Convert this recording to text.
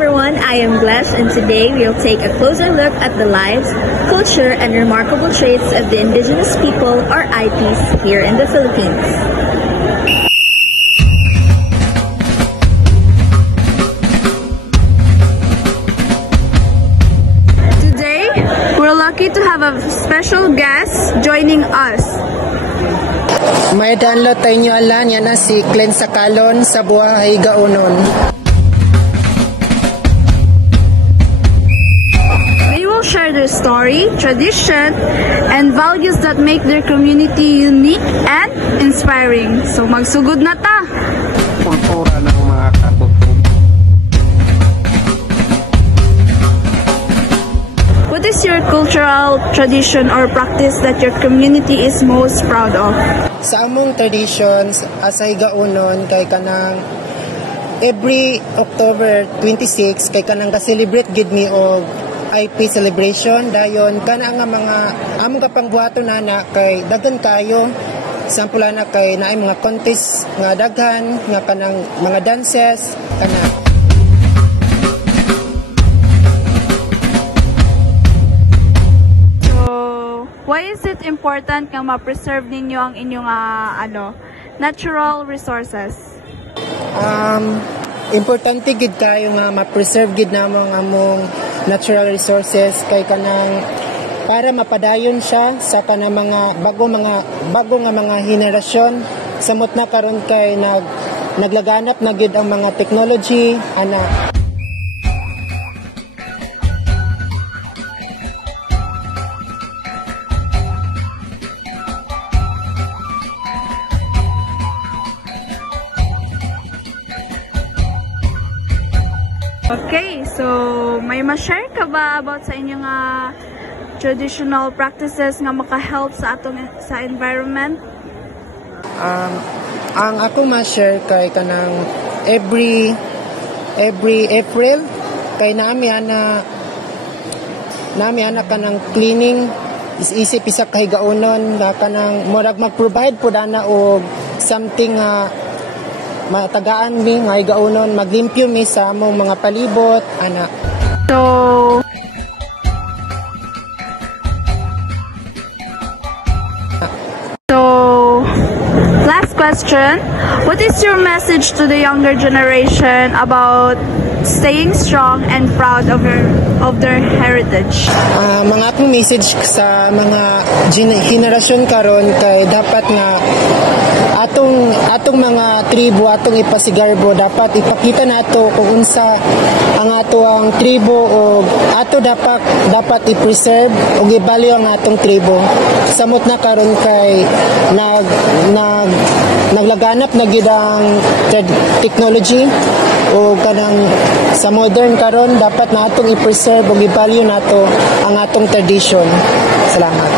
everyone, I am Glass, and today we'll take a closer look at the lives, culture, and remarkable traits of the indigenous people, or IPs, here in the Philippines. Today, we're lucky to have a special guest joining us. May download tayo nyo alam, yan na si Glenn Sacalon sa Buhay Gaunon. They will share their story, tradition, and values that make their community unique and inspiring. So magsugod na ta! Kultura ng mga katutub. What is your cultural tradition or practice that your community is most proud of? Sa among traditions, asay gaunon, kay kanang every October 26, kay kanang ka-celebrate gid mi og IP celebration. Dayon, kana nga mga among kapangbuhaton nana kay daghan kayo. Sampula na kay naay mga contest nga daghan, nga kanang mga dances, kana. Why is it important nga ma-preserve ninyo ang inyong natural resources? Importante gid kayo nga ma-preserve gid namong among natural resources kay kanang para mapadayon siya sa kanang mga bago nga mga henerasyon. Samot na karon kay naglaganap na gid ang mga technology ana. Okay, so may ma-share ka ba about sa inyong traditional practices nga maka-help sa environment? Ang ako ma-share kay kanang every April kay nami ana kanang cleaning isip isa kay gaunon na kanang murag mag-provide pud ana og something matagaan mi nga gaunon maglimpyo mi sa among mga palibot ana. So last question, what is your message to the younger generation about staying strong and proud of their heritage? Mga akong message sa mga henerasyon karon kay dapat nga atong mga tribo atong ipasigarbo, dapat ipakita nato kung unsa ang ato ang tribo o ato dapat i-preserve o i-value ang atong tribo. Samot na karon kay naglaganap na gid ang technology o kanang sa modern karon dapat na atong i-preserve o i-value nato ang atong tradition. Salamat.